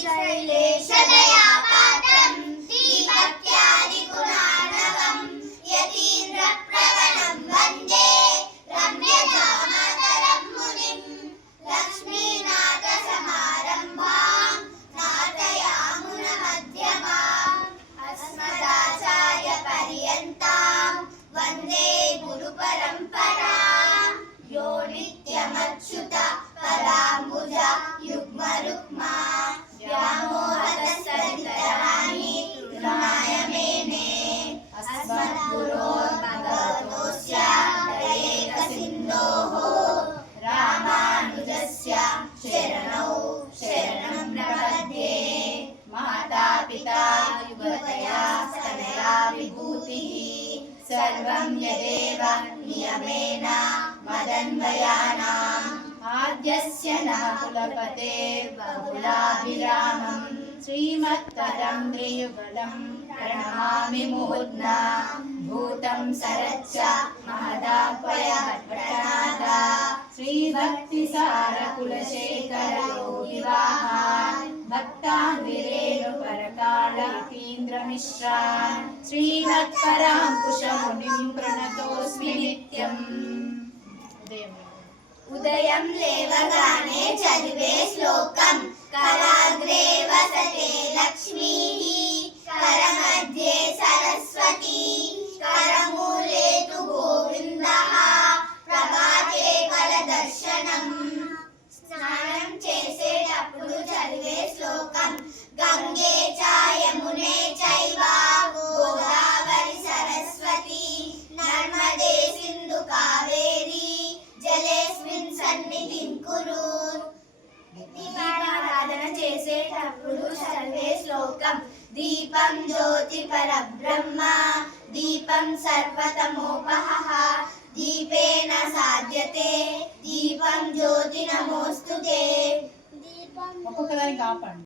शैलेशदयापात्रं दीपत्यादिगुणार्णवं यतीन्द्रप्रवणं वन्दे रम्यजामातरं मुनिं लक्ष्मीनाथसमारम्भां नाथयामुनमध्यमाम् अस्मदाचार्यपर्यन्तां वन्दे गुरुपरम्परां यो नित्यमच्युत पदाम्बुजा युग्मरुक्मा व्यामोहतस्तदितराणि तृणाय मेने अस्मद्गुरोर्भगवतोऽस्य दयैकसिन्धोः रामानुजस्य चरणौ शरणं प्रपद्ये। माता पिता युवतया स्तनया विभूतिः सर्वं यदेव नियमेन मदन्वयानाम् आद्यस्य नः कुलपतेर्बहुलाभिरामं श्रीमत्पदं त्रियुगलं प्रणमामि मूर्ध्ना भूतं सरच्च महदाह्वयभट्टनाद श्रीभक्तिसारकुलशेखरयोगिवाहान् भक्ताङ्गिरेणुपरकालतीन्द्रमिश्रान् श्रीमत्पराङ्कुशमुनिं प्रणतोऽस्मि नित्यम्। ఉదయం లేవగానే చదివే శ్లోకం కరాగ్రే వసతే లక్ష్మీః కరమధ్యే సరస్వతి కరమూలే తు గోవిందః ప్రభాతే ఫలదర్శనం। స్నానం చేసేటప్పుడు చదివే శ్లోకం గంగే చ యమునే చైవ గోదావరి సరస్వతి నర్మదే సింధు కావేరి జలేస్మిన్ సన్నిధిం కురు। దీపారాధన చేసేటప్పుడు చదివే శ్లోకం దీపం జ్యోతి పరబ్రహ్మ దీపం సర్వతమోపహః దీపేన సాధ్యతే దీపం జ్యోతి నమోస్తుతే। ఒక్కొక్కదానికి ఆపండి.